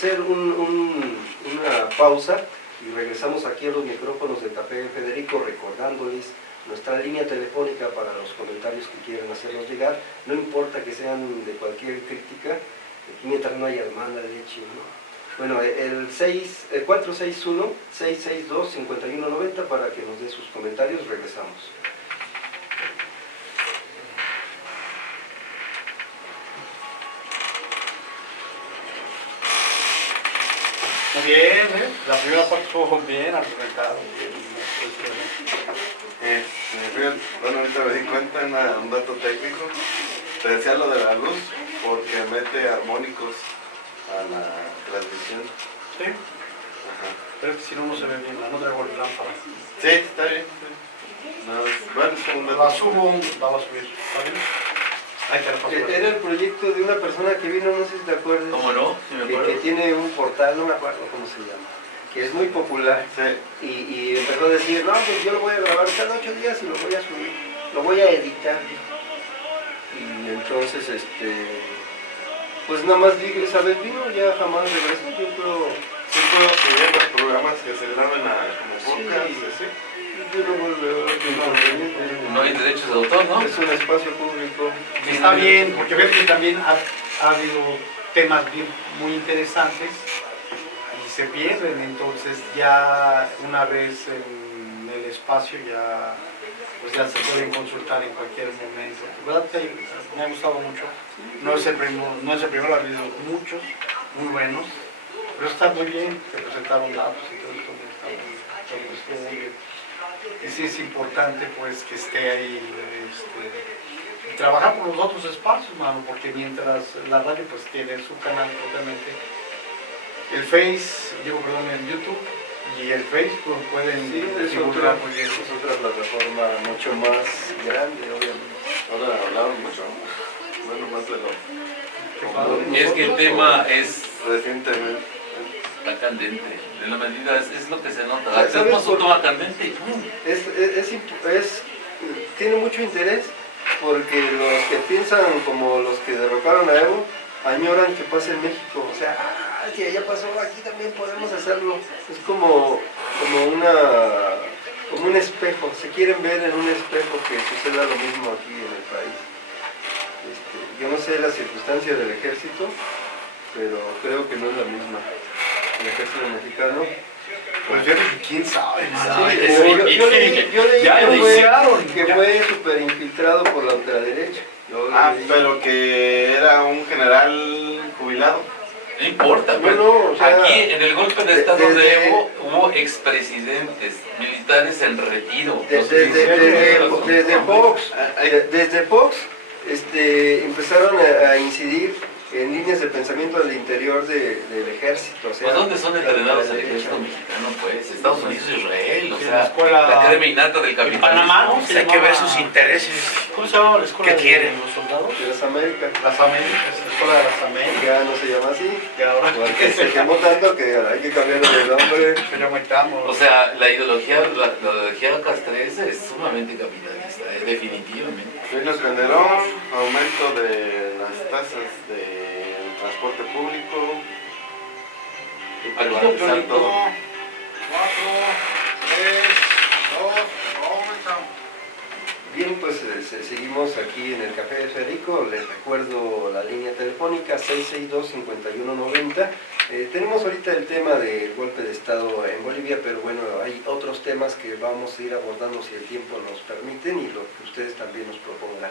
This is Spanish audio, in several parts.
Hacer una pausa y regresamos aquí a los micrófonos del Café Federico, recordándoles nuestra línea telefónica para los comentarios que quieran hacernos llegar, no importa que sean de cualquier crítica, mientras no haya mala leche, ¿no? Bueno, el 461-662-5190 para que nos dé sus comentarios. Regresamos. Muy bien, la primera parte estuvo bien, argumentado. Bueno, ahorita me di cuenta en un dato técnico. Te decía lo de la luz porque mete armónicos a la transmisión. Sí, Ajá. pero que si no, no se ve bien, no traigo la lámpara. Sí, está bien. No, bueno, es como un dato. La subo, la voy a subir, ¿está bien? Ahí te la paso. Era el proyecto de una persona que vino, no sé si te acuerdas. ¿Cómo no? Sí me acuerdo. Que tiene un portal, no me acuerdo cómo se llama, que es muy popular. Sí. Y empezó a decir, no, pues yo lo voy a grabar cada 8 días y lo voy a subir, lo voy a editar. Y entonces, pues nada más dije, esa vez vino, ya jamás regresó. Yo creo... Sí puedo subir los programas que se graben como podcast, Sí. Yo no vuelvo a... No hay derechos de autor, ¿no? Es un espacio público. Está bien, porque ves que también ha habido temas muy interesantes y se pierden, entonces ya una vez en el espacio ya, pues ya se pueden consultar en cualquier momento. ¿Verdad? Me ha gustado mucho. No es el primero, ha habido muchos muy buenos, pero está muy bien, se presentaron datos y todo esto estuvo muy bien. Y sí es importante pues que esté ahí, y trabajar por los otros espacios, mano, porque mientras la radio pues tiene su canal totalmente, el el YouTube y el Facebook pueden divulgar muy bien. Es otra plataforma mucho más grande, obviamente. Ahora hablaron mucho, bueno, más de lo Es que el tema es recientemente. la candente, de la medida es lo que se nota. ¿Sabes Hacemos un por toma candente y ¡pum! Tiene mucho interés porque los que piensan como los que derrocaron a Evo añoran que pase en México. O sea, si allá pasó, aquí también podemos hacerlo. Es como un espejo. Se quieren ver en un espejo que suceda lo mismo aquí en el país. Yo no sé la circunstancia del ejército, pero creo que no es la misma. El ejército mexicano. Pues yo dije, quién sabe, mano. Sí, sí, yo leí ya lo iniciaron, que ya. fue súper infiltrado por la ultraderecha. Pero que era un general jubilado. No importa, pues. No, o sea, aquí en el golpe de estado desde- de Evo hubo expresidentes, militares en retiro. No sé si Desde Fox empezaron a incidir en líneas de pensamiento al interior del ejército. O sea, Pues ¿dónde son la entrenados el ultraderecha. ejército mexicano? Pues Estados Unidos y Israel, o Sí, sea, la escuela- la academia innata del En capitalismo. Panamá, ¿no? Hay que ver sus intereses. ¿Cómo se llamaba la escuela ¿Qué de quieren? los soldados? De las Américas. Las Américas, la escuela de las Américas. Ya no se llama así. Que ahora Porque se quemó tanto que hay que cambiarle de nombre. que ya metamos. O sea, la ideología castresa es sumamente capitalista, definitivamente. Feliz Calderón, aumento de las tasas de transporte público y Aquí lo privatizar priorito. todo. 4, 3, 2, comenzamos. Bien, pues seguimos aquí en el Café de Federico. Les recuerdo la línea telefónica 662-5190. Tenemos ahorita el tema del golpe de Estado en Bolivia, pero bueno, hay otros temas que vamos a ir abordando si el tiempo nos permite y lo que ustedes también nos propongan.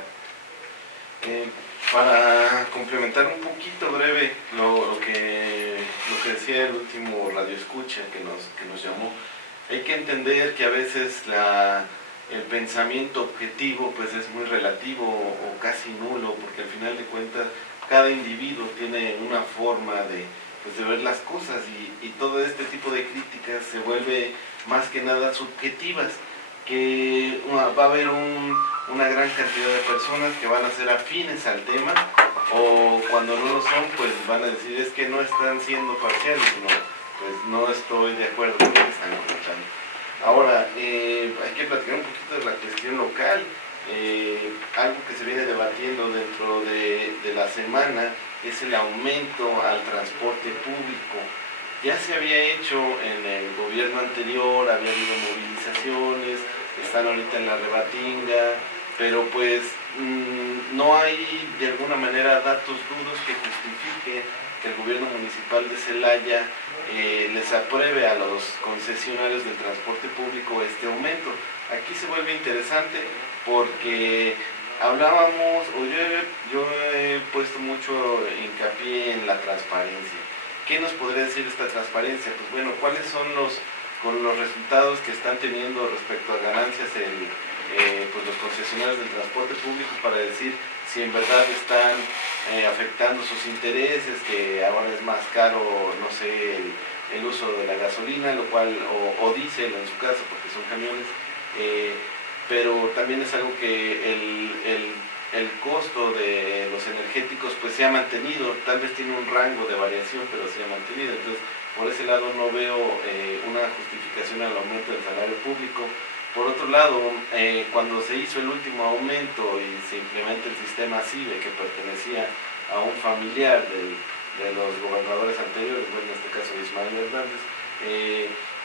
Para complementar un poquito breve lo que decía el último radioescucha que nos llamó, hay que entender que a veces el pensamiento objetivo pues es muy relativo o casi nulo, porque al final de cuentas cada individuo tiene una forma de ver las cosas y todo este tipo de críticas se vuelve más que nada subjetivas, que va a haber una gran cantidad de personas que van a ser afines al tema, o cuando no lo son pues van a decir es que no están siendo parciales, sino pues no estoy de acuerdo con lo que están comentando. Ahora, hay que platicar un poquito de la cuestión local. Algo que se viene debatiendo dentro de la semana es el aumento al transporte público. Ya se había hecho en el gobierno anterior, había habido movilizaciones, están ahorita en la rebatinga, pero pues no hay de alguna manera datos duros que justifiquen que el gobierno municipal de Celaya les apruebe a los concesionarios del transporte público este aumento. Aquí se vuelve interesante porque hablábamos, o yo he puesto mucho hincapié en la transparencia. ¿Qué nos podría decir esta transparencia? Pues bueno, ¿cuáles son con los resultados que están teniendo respecto a ganancias pues los concesionarios del transporte público para decir si en verdad están afectando sus intereses, que ahora es más caro, no sé, el uso de la gasolina, lo cual, o diésel en su caso, porque son camiones, pero también es algo que el costo de los energéticos pues se ha mantenido, tal vez tiene un rango de variación, pero se ha mantenido. Entonces, por ese lado no veo una justificación al aumento del salario público. Por otro lado, cuando se hizo el último aumento y se implementa el sistema CIBE, que pertenecía a un familiar de los gobernadores anteriores, bueno, en este caso Ismael Hernández,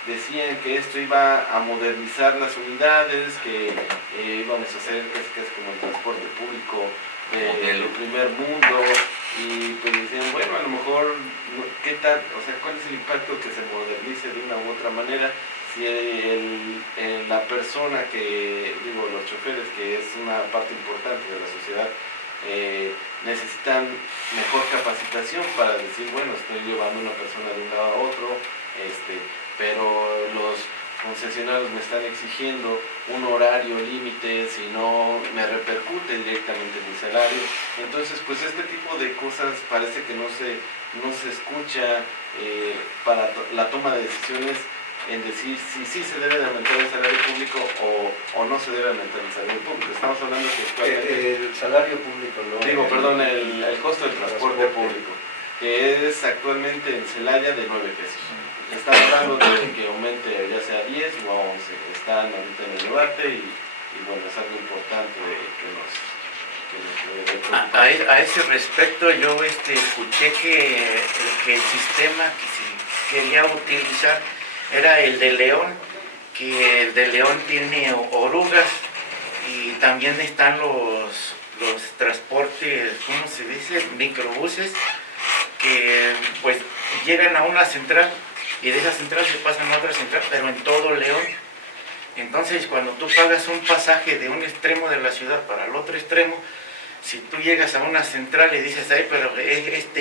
decían que esto iba a modernizar las unidades, que íbamos a hacer casi como el transporte público del primer mundo, y pues decían, bueno, a lo mejor, ¿qué tal? O sea, ¿cuál es el impacto que se modernice de una u otra manera? Si la persona que, digo, los choferes, que es una parte importante de la sociedad, necesitan mejor capacitación para decir, bueno, estoy llevando a una persona de un lado a otro, pero los concesionarios me están exigiendo un horario límite, si no me repercute directamente en mi salario. Entonces, pues este tipo de cosas parece que no se escucha para la toma de decisiones en decir si sí se debe de aumentar el salario público o no se debe aumentar el salario público. Estamos hablando que actualmente... El salario público, ¿no? Digo, perdón, el costo del transporte público, que es actualmente en Celaya de 9 pesos. Están hablando de que aumente ya sea 10 o a 11. Están ahorita en el debate y bueno, es algo importante que nos A ese respecto yo escuché que el sistema que se quería utilizar era el de León, que el de León tiene orugas y también están los transportes, ¿cómo se dice? Microbuses, que pues llegan a una central y de esa central se pasan a otra central, pero en todo León. Entonces, cuando tú pagas un pasaje de un extremo de la ciudad para el otro extremo, si tú llegas a una central y dices, ay, pero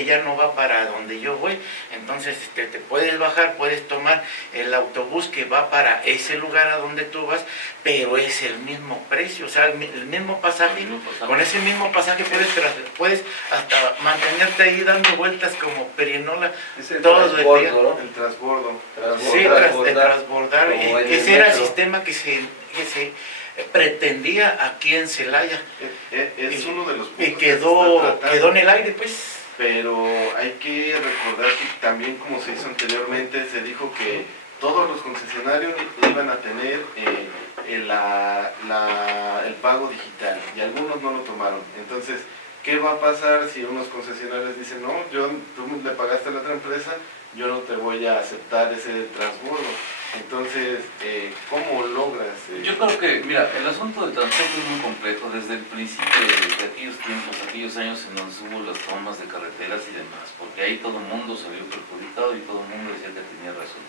ya no va para donde yo voy, entonces te puedes bajar, puedes tomar el autobús que va para ese lugar a donde tú vas, pero es el mismo precio, o sea, el mismo pasaje, con ese mismo pasaje puedes hasta mantenerte ahí dando vueltas como perinola todo el día. ¿No? El transbordo. Sí, de transbordar, ese era el sistema que se pretendía aquí en Celaya. Es uno de los puntos y quedó en el aire, pues. Pero hay que recordar que también, como se hizo anteriormente, se dijo que todos los concesionarios iban a tener el pago digital y algunos no lo tomaron. Entonces, ¿qué va a pasar si unos concesionarios dicen, no, tú le pagaste a la otra empresa, yo no te voy a aceptar ese transbordo? Entonces, ¿cómo logras? Yo creo que, mira, el asunto del transporte es muy complejo. Desde el principio de aquellos tiempos, aquellos años en donde hubo las tomas de carreteras y demás, porque ahí todo el mundo se vio perjudicado y todo el mundo decía que tenía razón.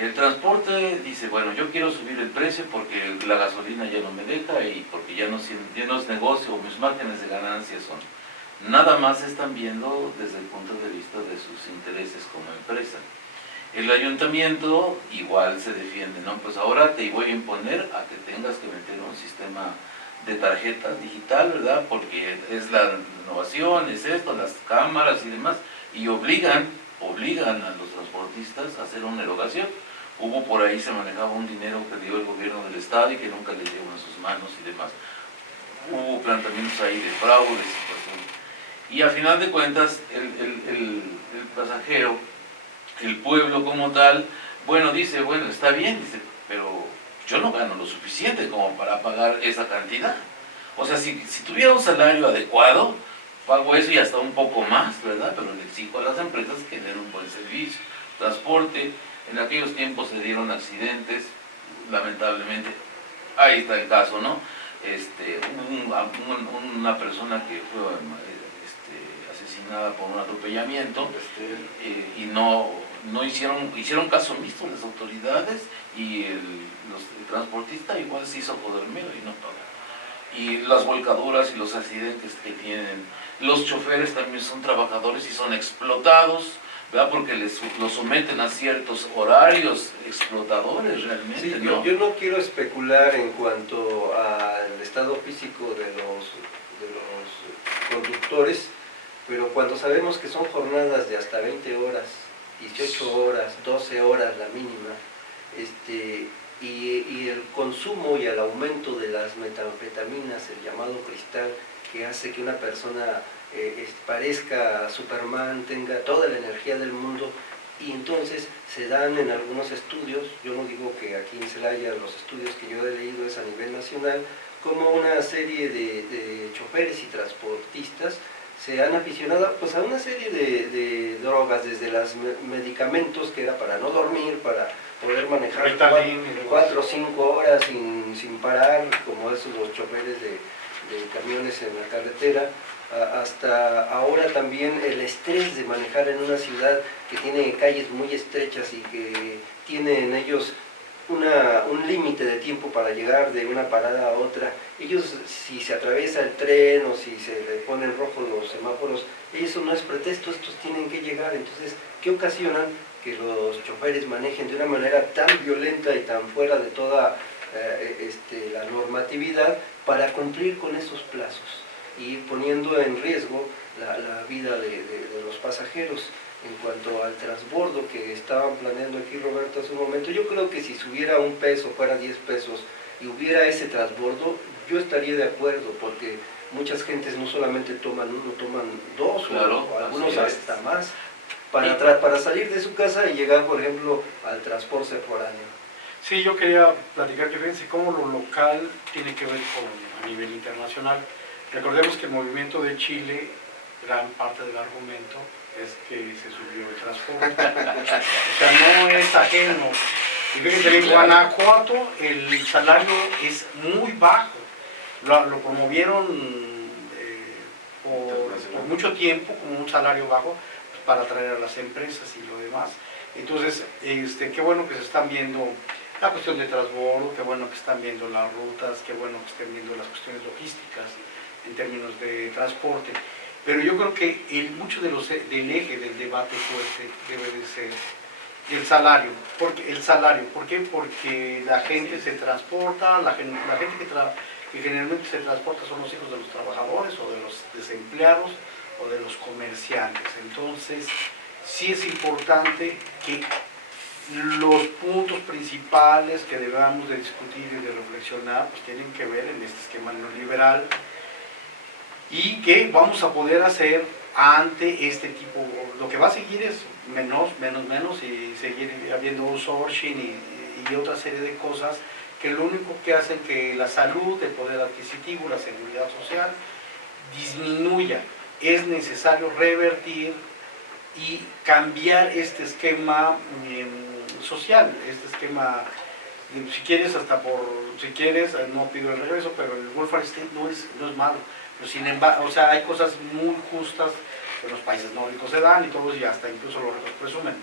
El transporte dice, bueno, yo quiero subir el precio porque la gasolina ya no me deja y porque ya no es negocio o mis márgenes de ganancia son. Nada más están viendo desde el punto de vista de sus intereses como empresa. El ayuntamiento igual se defiende, ¿no? Pues ahora te voy a imponer a que tengas que meter un sistema de tarjeta digital, ¿verdad? Porque es la innovación, es esto, las cámaras y demás, y obligan a los transportistas a hacer una erogación. Hubo por ahí, se manejaba un dinero que dio el gobierno del estado y que nunca le dieron a sus manos y demás. Hubo planteamientos ahí de fraude, situación. Y a final de cuentas, el pasajero, el pueblo como tal, bueno, dice, bueno, está bien, dice, pero yo no gano lo suficiente como para pagar esa cantidad. O sea, si tuviera un salario adecuado, pago eso y hasta un poco más, ¿verdad? Pero le exijo a las empresas que den un buen servicio, transporte. En aquellos tiempos se dieron accidentes, lamentablemente, ahí está el caso, ¿no? Una persona que fue asesinada por un atropellamiento y no hicieron caso omiso las autoridades y el transportista igual se hizo dormido y no pagó. Y las volcaduras y los accidentes que tienen, los choferes también son trabajadores y son explotados, ¿verdad? Porque los someten a ciertos horarios explotadores realmente, Sí, ¿no? yo no quiero especular en cuanto al estado físico de los conductores, pero cuando sabemos que son jornadas de hasta 20 horas, 18 horas, 12 horas la mínima, y el consumo y el aumento de las metanfetaminas, el llamado cristal, que hace que una persona parezca Superman, tenga toda la energía del mundo, y entonces se dan en algunos estudios, yo no digo que aquí en Celaya los estudios que yo he leído es a nivel nacional, como una serie de choferes y transportistas se han aficionado pues a una serie de drogas, desde los medicamentos que era para no dormir, para poder manejar 4 o 5 horas sin parar, como esos los choferes de camiones en la carretera, hasta ahora también el estrés de manejar en una ciudad que tiene calles muy estrechas y que tienen ellos un límite de tiempo para llegar de una parada a otra. Ellos, si se atraviesa el tren o si se le ponen rojos los semáforos, eso no es pretexto, estos tienen que llegar. Entonces, ¿qué ocasionan? Que los choferes manejen de una manera tan violenta y tan fuera de toda la normatividad para cumplir con esos plazos y poniendo en riesgo la vida de los pasajeros. En cuanto al transbordo que estaban planeando aquí Roberto hace un momento, yo creo que si subiera un peso, fuera 10 pesos y hubiera ese transbordo, yo estaría de acuerdo, porque muchas gentes no solamente toman uno, toman dos, claro, o algunos hasta más, para salir de su casa y llegar, por ejemplo, al transporte foráneo. Sí, yo quería platicar que fíjense cómo lo local tiene que ver a nivel internacional. Recordemos que el movimiento de Chile, gran parte del argumento es que se subió el transporte. O sea, no es ajeno. Y fíjense, en Guanajuato el salario es muy bajo. Lo promovieron por mucho tiempo como un salario bajo para atraer a las empresas y lo demás. Entonces, qué bueno que se están viendo la cuestión de transbordo, qué bueno que están viendo las rutas, qué bueno que estén viendo las cuestiones logísticas en términos de transporte. Pero yo creo que mucho del eje del debate fuerte debe de ser el salario. ¿Por qué? Porque la gente se transporta, la gente que generalmente se transporta son los hijos de los trabajadores o de los desempleados o de los comerciantes. Entonces, sí es importante que los puntos principales que debamos de discutir y de reflexionar pues tienen que ver en este esquema neoliberal y que vamos a poder hacer ante este tipo. Lo que va a seguir es menos y seguir habiendo outsourcing y otra serie de cosas que lo único que hacen que la salud, el poder adquisitivo, la seguridad social disminuya. Es necesario revertir y cambiar este esquema social, este esquema, si quieres no pido el regreso, pero el welfare state no es malo, pero sin embargo, o sea, hay cosas muy justas que los países nórdicos se dan y todos y hasta incluso los ricos presumen,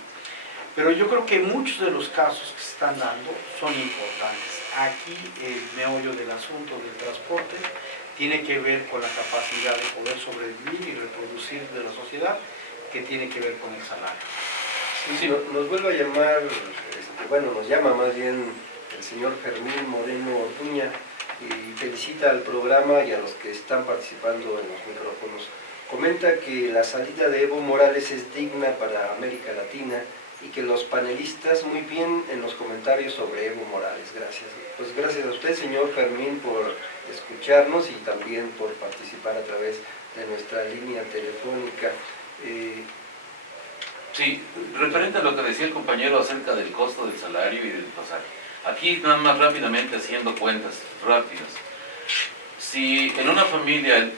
pero yo creo que muchos de los casos que se están dando son importantes. Aquí el meollo del asunto del transporte tiene que ver con la capacidad de poder sobrevivir y reproducir de la sociedad, que tiene que ver con el salario. Sí. Nos vuelve a llamar, nos llama más bien el señor Fermín Moreno Orduña y felicita al programa y a los que están participando en los micrófonos. Comenta que la salida de Evo Morales es digna para América Latina y que los panelistas muy bien en los comentarios sobre Evo Morales. Gracias. Pues gracias a usted, señor Fermín, por escucharnos y también por participar a través de nuestra línea telefónica. Sí, referente a lo que decía el compañero acerca del costo del salario y del pasaje. Aquí nada más rápidamente haciendo cuentas rápidas. Si en una familia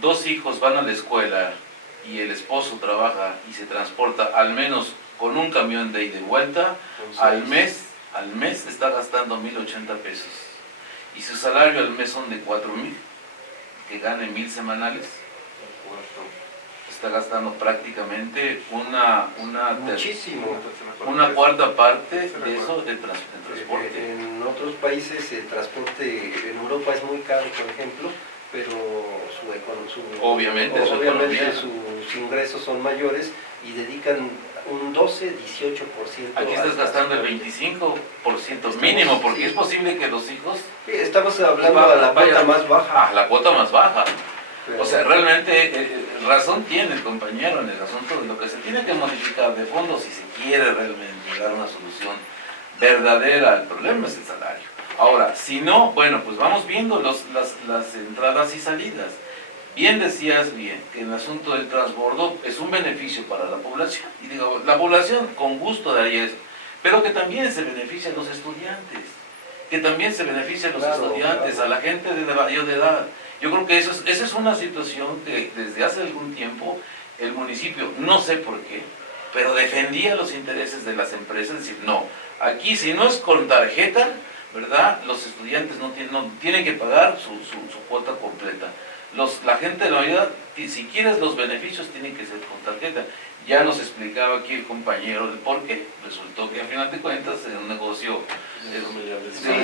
2 hijos van a la escuela y el esposo trabaja y se transporta al menos con un camión de ida y vuelta, al mes está gastando 1,080 pesos. Y su salario al mes son de 4,000, que gane 1,000 semanales. Está gastando prácticamente muchísimo. una cuarta parte de eso en transporte. En otros países el transporte en Europa es muy caro, por ejemplo, pero obviamente sus ingresos son mayores y dedican un 12-18%. Aquí estás gastando el 25% mínimo, porque es posible que los hijos... Sí, estamos hablando de la cuota más baja. La cuota más baja. Pero, o sea, realmente razón tiene el compañero en el asunto de lo que se tiene que modificar de fondo si se quiere realmente dar una solución verdadera al problema es el salario. Ahora, si no, bueno, pues vamos viendo las entradas y salidas. Bien decías que el asunto del transbordo es un beneficio para la población. Y digo, la población con gusto daría eso, pero que también se beneficia a los estudiantes, que también se beneficia a los estudiantes, a la gente de mayor edad. Yo creo que esa es una situación que desde hace algún tiempo el municipio, no sé por qué, pero defendía los intereses de las empresas, es decir, no, aquí si no es con tarjeta, ¿verdad? Los estudiantes no tienen que pagar su cuota completa. La gente de la mayoría, si quieres los beneficios, tienen que ser con tarjeta. Ya nos explicaba aquí el compañero el por qué. Resultó que al final de cuentas es un negocio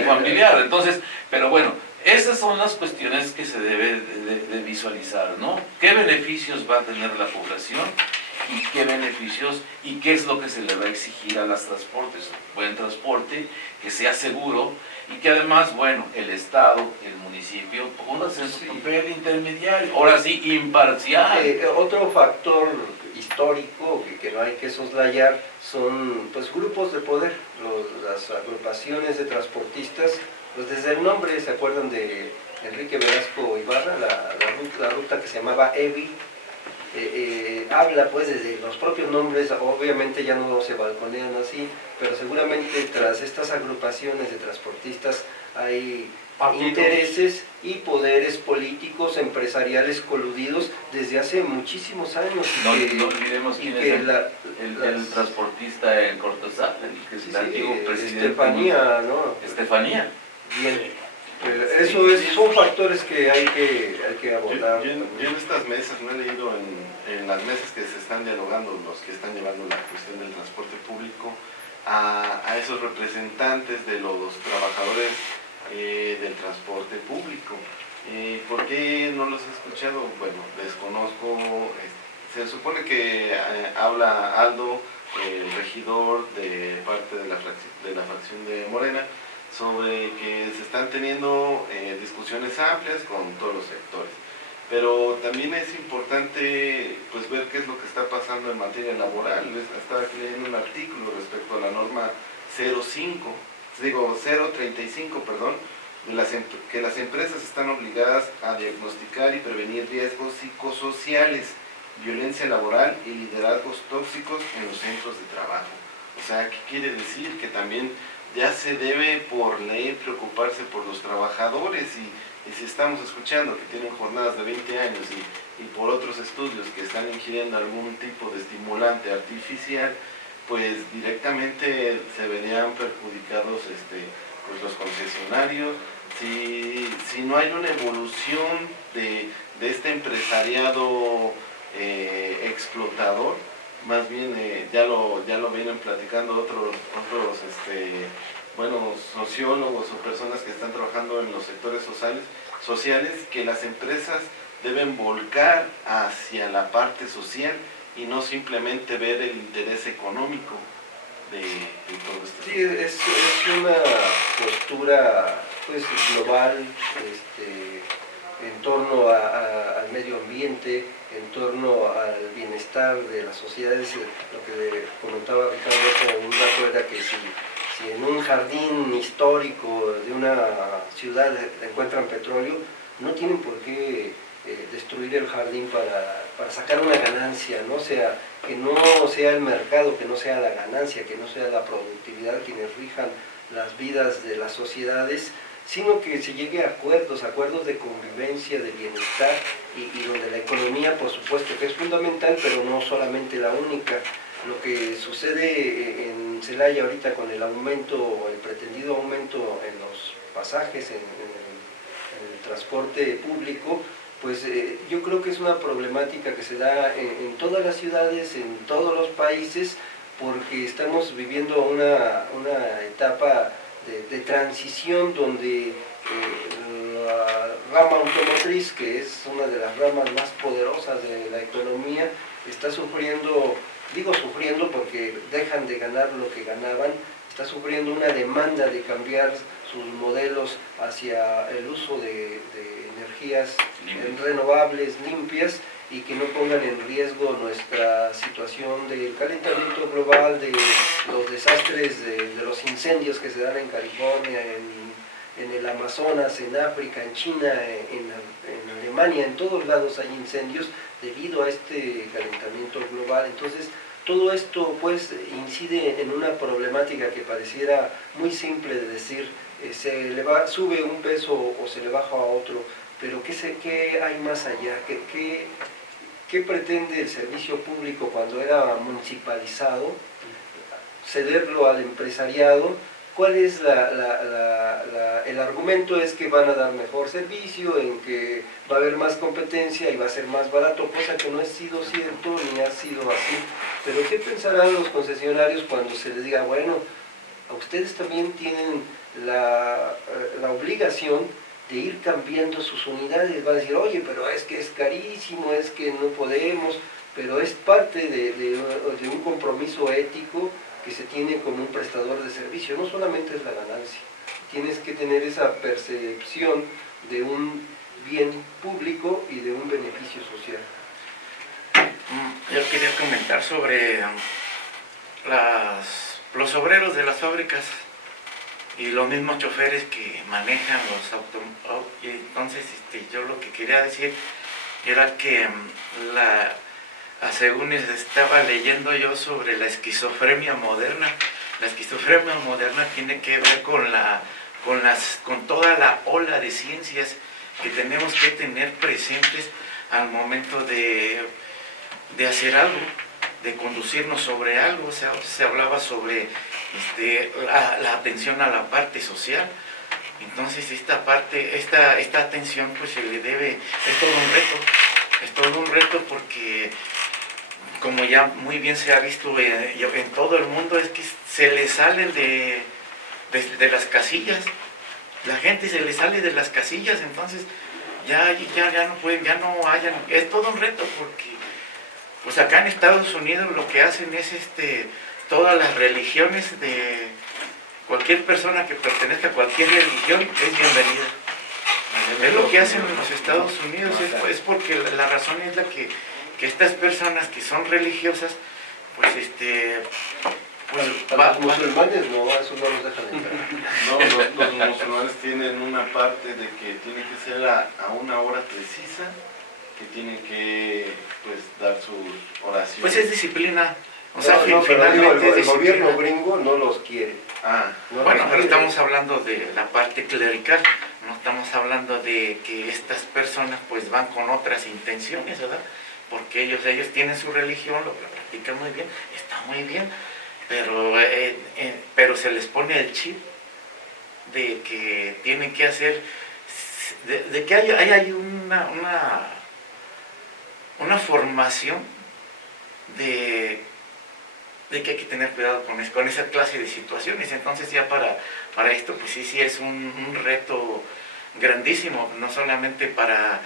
familiar. Entonces, pero bueno, esas son las cuestiones que se debe de visualizar, ¿no? ¿Qué beneficios va a tener la población? ¿Y qué beneficios y qué es lo que se le va a exigir a los transportes? Buen transporte, que sea seguro y que además, bueno, el Estado, el municipio, pongas en su papel intermediario, ahora sí, imparcial. Otro factor histórico que no hay que soslayar son pues grupos de poder, las agrupaciones de transportistas, pues desde el nombre se acuerdan de Enrique Velasco Ibarra, la ruta que se llamaba EVI. Habla pues desde los propios nombres, obviamente ya no se balconean así, pero seguramente tras estas agrupaciones de transportistas hay intereses y poderes políticos, empresariales coludidos desde hace muchísimos años. No olvidemos quién es el transportista en Cortázar, que es el antiguo presidente. Estefanía, ¿no? Estefanía. Bien. Son factores que hay que abordar. Yo en estas mesas, no he leído en las mesas que se están dialogando, los que están llevando la cuestión del transporte público, a esos representantes de los trabajadores del transporte público. ¿Por qué no los he escuchado? Bueno, desconozco. Se supone que habla Aldo, el regidor de parte de la facción de Morena, sobre que se están teniendo discusiones amplias con todos los sectores. Pero también es importante pues ver qué es lo que está pasando en materia laboral. Estaba aquí leyendo un artículo respecto a la norma 035, que las empresas están obligadas a diagnosticar y prevenir riesgos psicosociales, violencia laboral y liderazgos tóxicos en los centros de trabajo. O sea, ¿qué quiere decir? Que también ya se debe por ley preocuparse por los trabajadores y si estamos escuchando que tienen jornadas de 20 años y por otros estudios que están ingiriendo algún tipo de estimulante artificial, pues directamente se verían perjudicados pues los concesionarios. Si no hay una evolución de este empresariado explotador, más bien ya lo vienen platicando otros sociólogos o personas que están trabajando en los sectores sociales, que las empresas deben volcar hacia la parte social y no simplemente ver el interés económico de todo esto. Sí, es una postura pues global, en torno al medio ambiente, en torno al bienestar de las sociedades. Lo que le comentaba Ricardo hace un rato era que si en un jardín histórico de una ciudad encuentran petróleo, no tienen por qué destruir el jardín para sacar una ganancia, ¿no? O sea, que no sea el mercado, que no sea la ganancia, que no sea la productividad quienes rijan las vidas de las sociedades, sino que se llegue a acuerdos de convivencia, de bienestar, y donde la economía, por supuesto, que es fundamental, pero no solamente la única. Lo que sucede en Celaya ahorita con el aumento, o el pretendido aumento en los pasajes, en el transporte público, pues yo creo que es una problemática que se da en todas las ciudades, en todos los países, porque estamos viviendo una etapa de transición donde la rama automotriz, que es una de las ramas más poderosas de la economía, está sufriendo, digo sufriendo porque dejan de ganar lo que ganaban, está sufriendo una demanda de cambiar sus modelos hacia el uso de energías renovables, limpias, y que no pongan en riesgo nuestra situación del calentamiento global, de los desastres, de los incendios que se dan en California, en el Amazonas, en África, en China, en Alemania, en todos lados hay incendios debido a este calentamiento global. Entonces, todo esto pues incide en una problemática que pareciera muy simple de decir, sube un peso o se le baja a otro, pero ¿qué hay más allá? ¿Qué pretende el servicio público cuando era municipalizado? Cederlo al empresariado. ¿Cuál es el argumento? Es que van a dar mejor servicio, en que va a haber más competencia y va a ser más barato, cosa que no ha sido cierto ni ha sido así. Pero ¿qué pensarán los concesionarios cuando se les diga, bueno, a ustedes también tienen la obligación de ir cambiando sus unidades? Va a decir, oye, pero es que es carísimo, es que no podemos, pero es parte de un compromiso ético que se tiene como un prestador de servicio. No solamente es la ganancia, tienes que tener esa percepción de un bien público y de un beneficio social. Yo quería comentar sobre los obreros de las fábricas y los mismos choferes que manejan los autos. Entonces, yo lo que quería decir era que según estaba leyendo yo sobre la esquizofrenia moderna. La esquizofrenia moderna tiene que ver con toda la ola de ciencias que tenemos que tener presentes al momento de hacer algo, de conducirnos sobre algo. O sea, se hablaba sobre la atención a la parte social. Entonces esta atención pues se le debe, es todo un reto porque, como ya muy bien se ha visto en todo el mundo, es que se le salen de las casillas. La gente se le sale de las casillas, entonces ya no pueden, ya no hayan, es todo un reto porque pues acá en Estados Unidos lo que hacen es todas las religiones de cualquier persona que pertenezca a cualquier religión es bienvenida. Es lo que hacen en los Estados Unidos, es porque la razón es la que estas personas que son religiosas, pues los musulmanes no, eso no los dejan entrar. No, los musulmanes tienen una parte de que tiene que ser a una hora precisa, que tienen que pues dar sus oraciones. Pues es disciplina. O No, sea, finalmente el gobierno gringo no los quiere. Bueno, pero estamos hablando de la parte clerical, no estamos hablando de que estas personas pues van con otras intenciones, ¿verdad? Porque ellos tienen su religión, lo practican muy bien, está muy bien, pero se les pone el chip de que tienen que hacer, de que hay una formación de que hay que tener cuidado con esa clase de situaciones. Entonces ya para esto pues sí es un reto grandísimo, no solamente para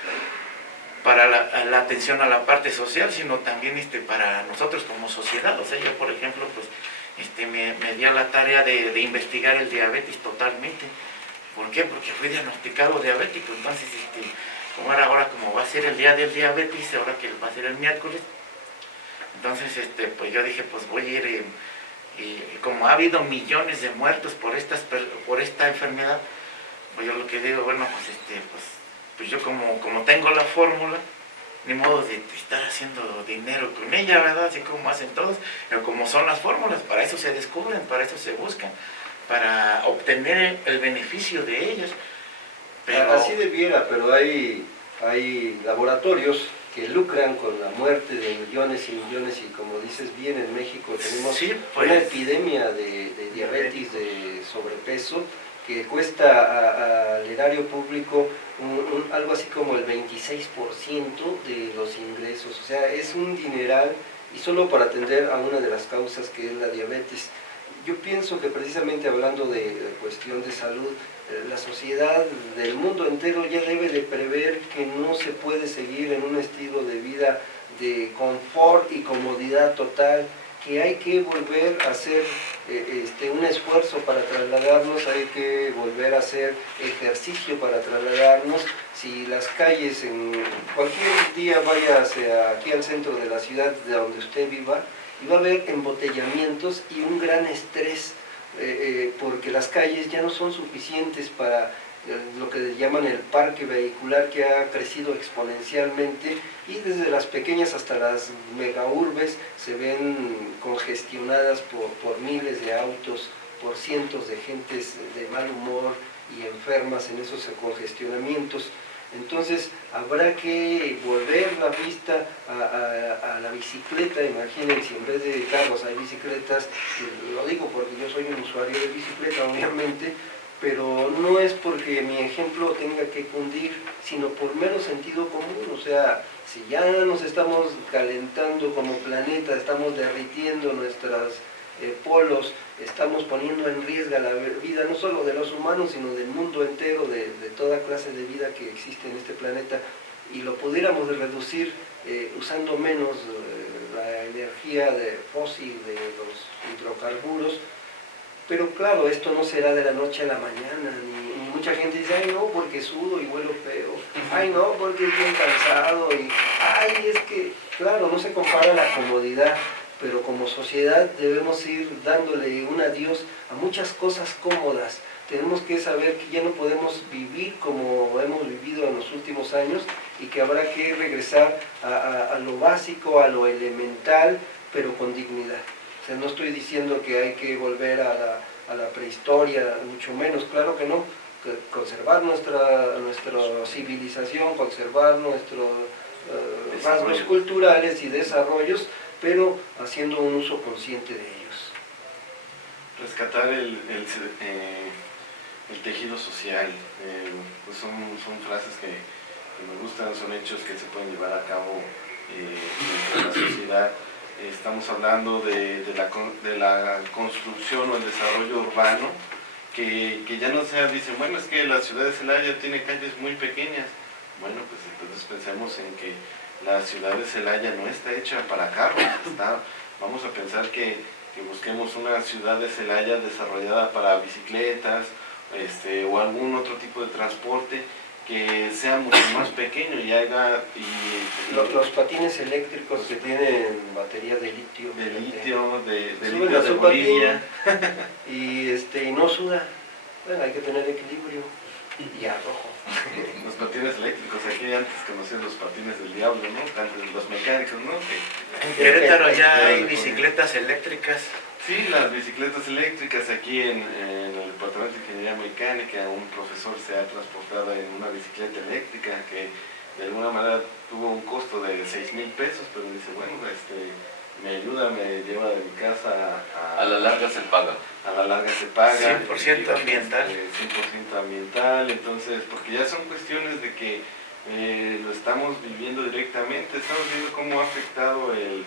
la atención a la parte social, sino también para nosotros como sociedad. O sea, yo por ejemplo pues me dio la tarea de investigar el diabetes totalmente. ¿Por qué? Porque fui diagnosticado diabético. Entonces ahora como va a ser el día del diabetes, ahora que va a ser el miércoles, entonces pues yo dije, pues voy a ir, y como ha habido millones de muertos por esta enfermedad, pues yo lo que digo, bueno, pues yo como tengo la fórmula, ni modo de estar haciendo dinero con ella, ¿verdad? Así como hacen todos, pero como son las fórmulas, para eso se descubren, para eso se buscan, para obtener el beneficio de ellas. Pero Así debiera, pero hay laboratorios que lucran con la muerte de millones y millones, y como dices bien, en México tenemos sí, pues, una epidemia de diabetes, de sobrepeso, que cuesta al erario público algo así como el 26% de los ingresos. O sea, es un dineral, y solo para atender a una de las causas, que es la diabetes. Yo pienso que precisamente hablando de cuestión de salud, la sociedad del mundo entero ya debe de prever que no se puede seguir en un estilo de vida de confort y comodidad total, que hay que volver a hacer un esfuerzo para trasladarnos, hay que volver a hacer ejercicio para trasladarnos. Si las calles, en cualquier día vaya hacia aquí al centro de la ciudad de donde usted viva, y va a haber embotellamientos y un gran estrés, porque las calles ya no son suficientes para lo que llaman el parque vehicular, que ha crecido exponencialmente, y desde las pequeñas hasta las megaurbes se ven congestionadas por miles de autos, por cientos de gentes de mal humor y enfermas en esos congestionamientos. Entonces habrá que volver la vista a la bicicleta. Imaginen si en vez de carros hay bicicletas. Lo digo porque yo soy un usuario de bicicleta, obviamente, pero no es porque mi ejemplo tenga que cundir, sino por mero sentido común. O sea, si ya nos estamos calentando como planeta, estamos derritiendo nuestras polos, estamos poniendo en riesgo la vida no solo de los humanos, sino del mundo entero, de toda clase de vida que existe en este planeta, y lo pudiéramos reducir usando menos la energía fósil de los hidrocarburos. Pero claro, esto no será de la noche a la mañana, ni mucha gente dice, ay no, porque sudo y huelo feo, ay no, porque estoy cansado, y ay, es que, claro, no se compara la comodidad, pero como sociedad debemos ir dándole un adiós a muchas cosas cómodas. Tenemos que saber que ya no podemos vivir como hemos vivido en los últimos años, y que habrá que regresar a lo básico, a lo elemental, pero con dignidad. O sea, no estoy diciendo que hay que volver a la prehistoria, mucho menos, claro que no. Conservar nuestra civilización, conservar nuestros rasgos culturales y desarrollos, pero haciendo un uso consciente de ellos. Rescatar el tejido social, pues son frases que me gustan, son hechos que se pueden llevar a cabo en la sociedad. Estamos hablando de la construcción o el desarrollo urbano, que ya no sea, dicen, bueno, es que la ciudad de Celaya tiene calles muy pequeñas. Bueno, pues entonces pensemos en que la ciudad de Celaya no está hecha para carros, vamos a pensar que busquemos una ciudad de Celaya desarrollada para bicicletas, o algún otro tipo de transporte que sea mucho más pequeño y haga... Los patines eléctricos que tienen batería de litio. De litio Suben a de su Bolivia. Y no suda. Bueno, hay que tener equilibrio y arrojo. Los patines eléctricos, aquí antes conocían los patines del diablo, ¿no? Antes los mecánicos, ¿no? En Querétaro ya hay bicicletas eléctricas. Sí, las bicicletas eléctricas. Aquí en el departamento de ingeniería mecánica, un profesor se ha transportado en una bicicleta eléctrica que de alguna manera tuvo un costo de 6,000 pesos, pero dice, bueno, me ayuda, me lleva de mi casa a la larga se paga. A la larga se paga. 100% ambiental. 100% ambiental, entonces, porque ya son cuestiones de que lo estamos viviendo directamente, estamos viendo cómo ha afectado el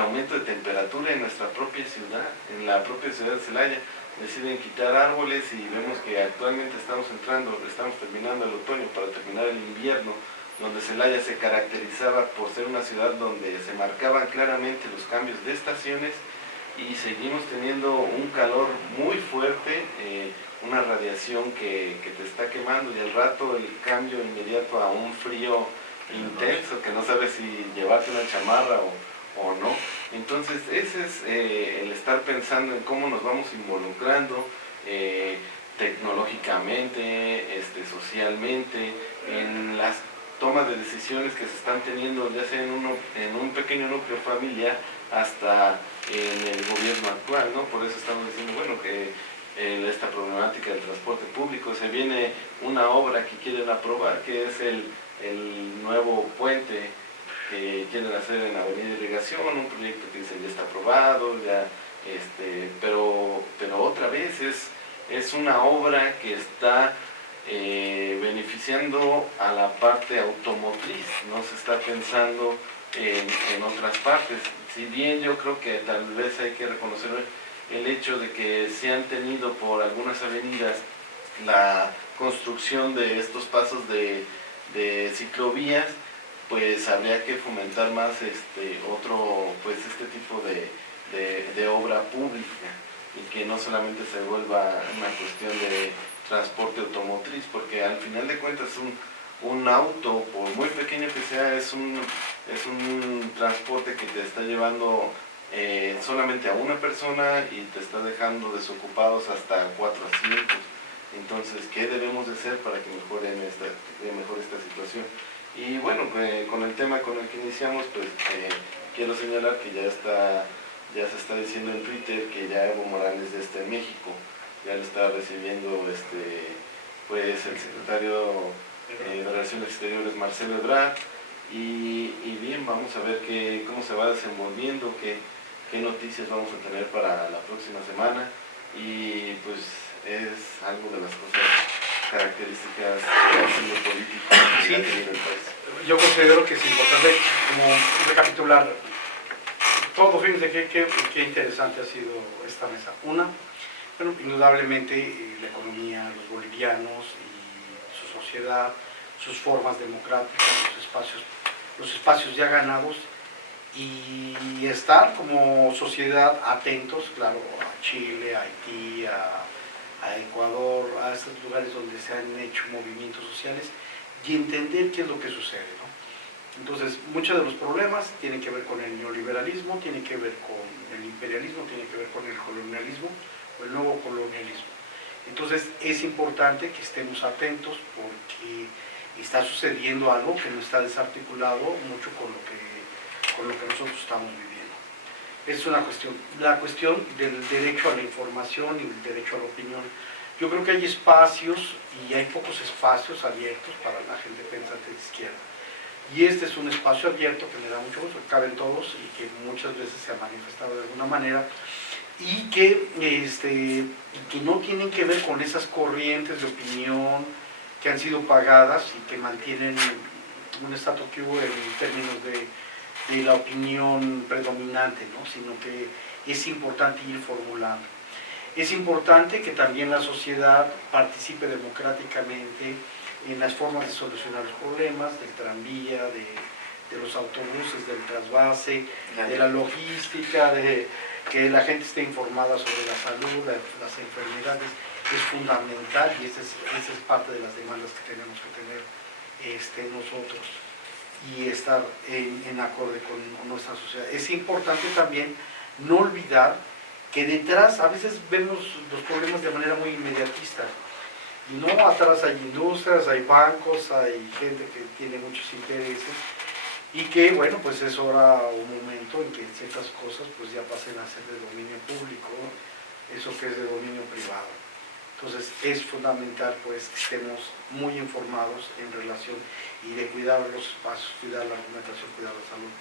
aumento de temperatura en nuestra propia ciudad, en la propia ciudad de Celaya. Deciden quitar árboles y vemos que actualmente estamos terminando el otoño para terminar el invierno, donde Celaya se caracterizaba por ser una ciudad donde se marcaban claramente los cambios de estaciones, y seguimos teniendo un calor muy fuerte, una radiación que te está quemando, y al rato el cambio inmediato a un frío intenso que no sabes si llevarte una chamarra o no. Entonces ese es el estar pensando en cómo nos vamos involucrando tecnológicamente, socialmente, en las tomas de decisiones que se están teniendo, ya sea en un pequeño núcleo familiar hasta en el gobierno gobierno actual, ¿no? Por eso estamos diciendo, bueno, que esta problemática del transporte público, se viene una obra que quieren aprobar, que es el nuevo puente que quieren hacer en la Avenida Irrigación, un proyecto que dicen ya está aprobado, ya, pero otra vez es una obra que está beneficiando a la parte automotriz, no se está pensando en otras partes. Si bien yo creo que tal vez hay que reconocer el hecho de que se han tenido por algunas avenidas la construcción de estos pasos de ciclovías, pues habría que fomentar más este tipo de obra pública, y que no solamente se vuelva una cuestión de transporte automotriz, porque al final de cuentas un auto, por muy pequeño que sea, es un transporte que te está llevando solamente a una persona y te está dejando desocupados hasta 4 asientos. Entonces, ¿qué debemos de hacer para que mejore esta situación? Y bueno, con el tema con el que iniciamos, pues quiero señalar que ya se está diciendo en Twitter que ya Evo Morales ya está en México, ya lo está recibiendo pues el secretario de Relaciones Exteriores, Marcelo Ebrard, y bien, vamos a ver cómo se va desenvolviendo, qué noticias vamos a tener para la próxima semana, y pues es algo de las cosas características del político que ha tenido el país. Yo considero que es importante como recapitular todo. Fíjense qué interesante ha sido esta mesa. Una, bueno, indudablemente la economía, los bolivianos y su sociedad, sus formas democráticas, los espacios ya ganados, y estar como sociedad atentos, claro, a Chile, a Haití, a Ecuador, a estos lugares donde se han hecho movimientos sociales, y entender qué es lo que sucede, ¿no? Entonces, muchos de los problemas tienen que ver con el neoliberalismo, tienen que ver con el imperialismo, tienen que ver con el colonialismo o el nuevo colonialismo. Entonces, es importante que estemos atentos, porque está sucediendo algo que no está desarticulado mucho con lo que nosotros estamos viviendo. Es una cuestión. La cuestión del derecho a la información y el derecho a la opinión. Yo creo que hay espacios, y hay pocos espacios abiertos para la gente pensante de izquierda. Y este es un espacio abierto que me da mucho gusto, que caben todos y que muchas veces se ha manifestado de alguna manera, y que no tienen que ver con esas corrientes de opinión que han sido pagadas y que mantienen un statu quo en términos de la opinión predominante, ¿no? Sino que es importante ir formulando. Es importante que también la sociedad participe democráticamente en las formas de solucionar los problemas del tranvía, de los autobuses, del trasvase, de la logística, de que la gente esté informada sobre la salud, las enfermedades. Es fundamental, y esa es parte de las demandas que tenemos que tener nosotros, y estar en acorde con nuestra sociedad. Es importante también no olvidar que detrás a veces vemos los problemas de manera muy inmediatista, y no, atrás hay industrias, hay bancos, hay gente que tiene muchos intereses, y que, bueno, pues es hora, un momento en que ciertas cosas pues ya pasen a ser de dominio público, eso que es de dominio privado. Entonces es fundamental pues que estemos muy informados en relación, y de cuidar los espacios, cuidar la alimentación, cuidar la salud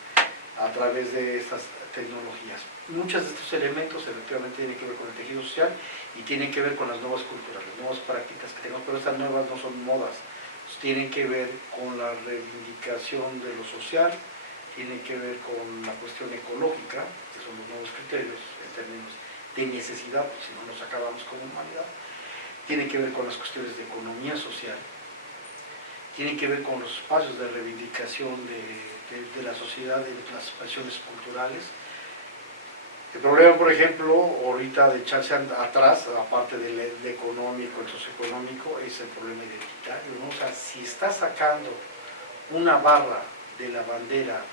a través de estas tecnologías. Muchos de estos elementos efectivamente tienen que ver con el tejido social y tienen que ver con las nuevas culturas, las nuevas prácticas que tenemos, pero estas nuevas no son modas, tienen que ver con la reivindicación de lo social, tienen que ver con la cuestión ecológica, que son los nuevos criterios en términos de necesidad, porque si no nos acabamos como humanidad, tienen que ver con las cuestiones de economía social, tienen que ver con los espacios de reivindicación de la sociedad, de las expresiones culturales. El problema, por ejemplo, ahorita de echarse atrás, aparte del económico, el socioeconómico, es el problema identitario, ¿no? O sea, si está sacando una barra de la bandera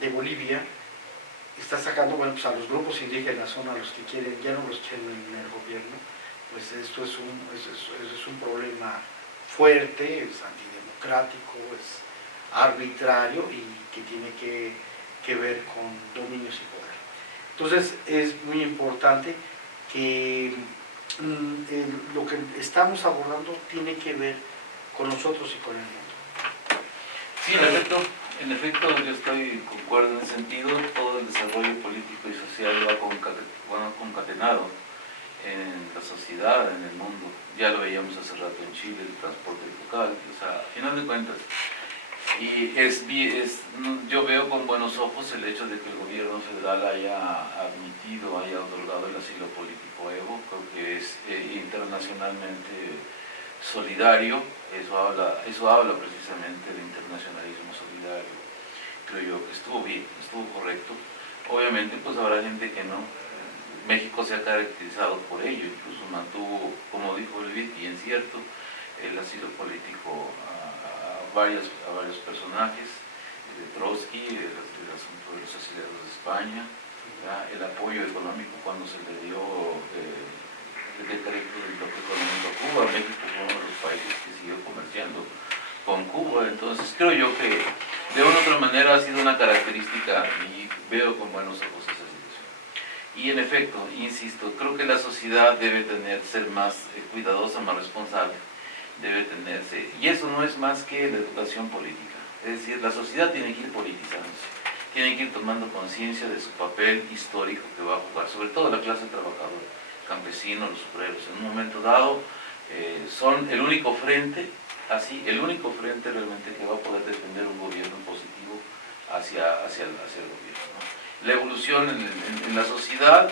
de Bolivia, está sacando, bueno, pues a los grupos indígenas son a los que quieren, ya no los quieren en el gobierno, pues esto es un problema fuerte, es antidemocrático, es arbitrario, y que tiene que que ver con dominios y poder. Entonces es muy importante que lo que estamos abordando tiene que ver con nosotros y con el mundo. Sí, en efecto yo estoy concuerdo en ese sentido. Todo el desarrollo político y social va concatenado en la sociedad, en el mundo. Ya lo veíamos hace rato en Chile, el transporte local, o sea, a final de cuentas. Y yo veo con buenos ojos el hecho de que el gobierno federal haya admitido, haya otorgado el asilo político a Evo. Creo que es internacionalmente solidario. Eso habla precisamente de internacionalismo solidario. Creo yo que estuvo bien, estuvo correcto. Obviamente pues habrá gente que no. México se ha caracterizado por ello, incluso mantuvo, como dijo Levit, bien cierto, el asilo político a varios personajes, de Trotsky, el asunto de los exiliados de España, ¿verdad? El apoyo económico cuando se le dio el decreto del bloque económico a Cuba. México fue uno de los países que siguió comerciando con Cuba. Entonces creo yo que de una u otra manera ha sido una característica y veo con buenos ojos esa situación. Y en efecto, insisto, creo que la sociedad debe ser más cuidadosa, más responsable, debe tenerse, y eso no es más que la educación política. Es decir, la sociedad tiene que ir politizándose, tiene que ir tomando conciencia de su papel histórico que va a jugar, sobre todo la clase trabajadora, campesinos, los obreros. En un momento dado son el único frente, el único frente realmente que va a poder defender un gobierno positivo hacia el gobierno, ¿no? La evolución en la sociedad